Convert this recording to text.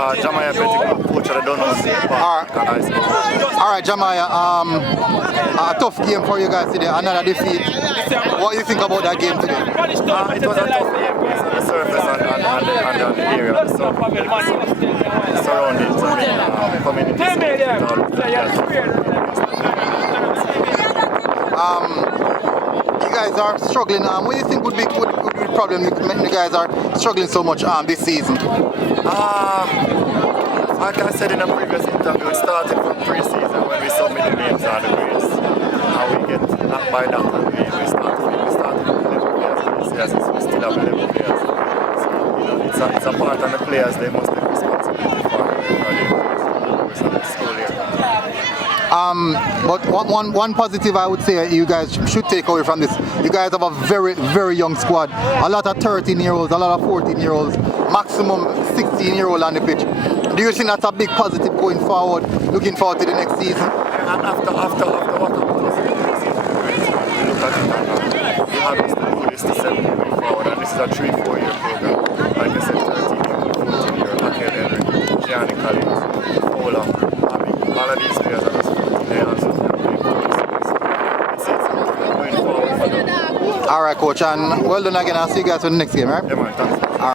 Jamaya Petty, coach of the Dunoon. All right, Jamaya. A tough game for you guys today. Another defeat. What do you think about that game today? It was a tough game based on the surface and the area. So, surroundings, You guys are struggling. What do you think would be the problem? You guys are struggling so much this season. Like I said in a previous interview, it started from pre-season when we submitted names on the grades. And we get knocked by that and we started with 11 players. Yes, we still have 11 players. So, it's a part of the players, they must take responsibility for the rest of the school year. But one positive I would say you guys should take away from this. You guys have a very, very young squad. A lot of 13-year-olds, a lot of 14-year-olds, maximum 16-year-old on the pitch. Do you think that's a big positive going forward, looking forward to the next season? And after what happened to us in the season, we look at it and we have to do this to 7 years forward, and this is a 3-4 year program. Like I said, 13-year-old, 14-year-old, Akel Henry, Gianni Collins, Ola, Abby, all of these players are just 14 players. It's going forward for them. All right, coach, and well done again. I'll see you guys for the next game, right? Yeah, man, thanks.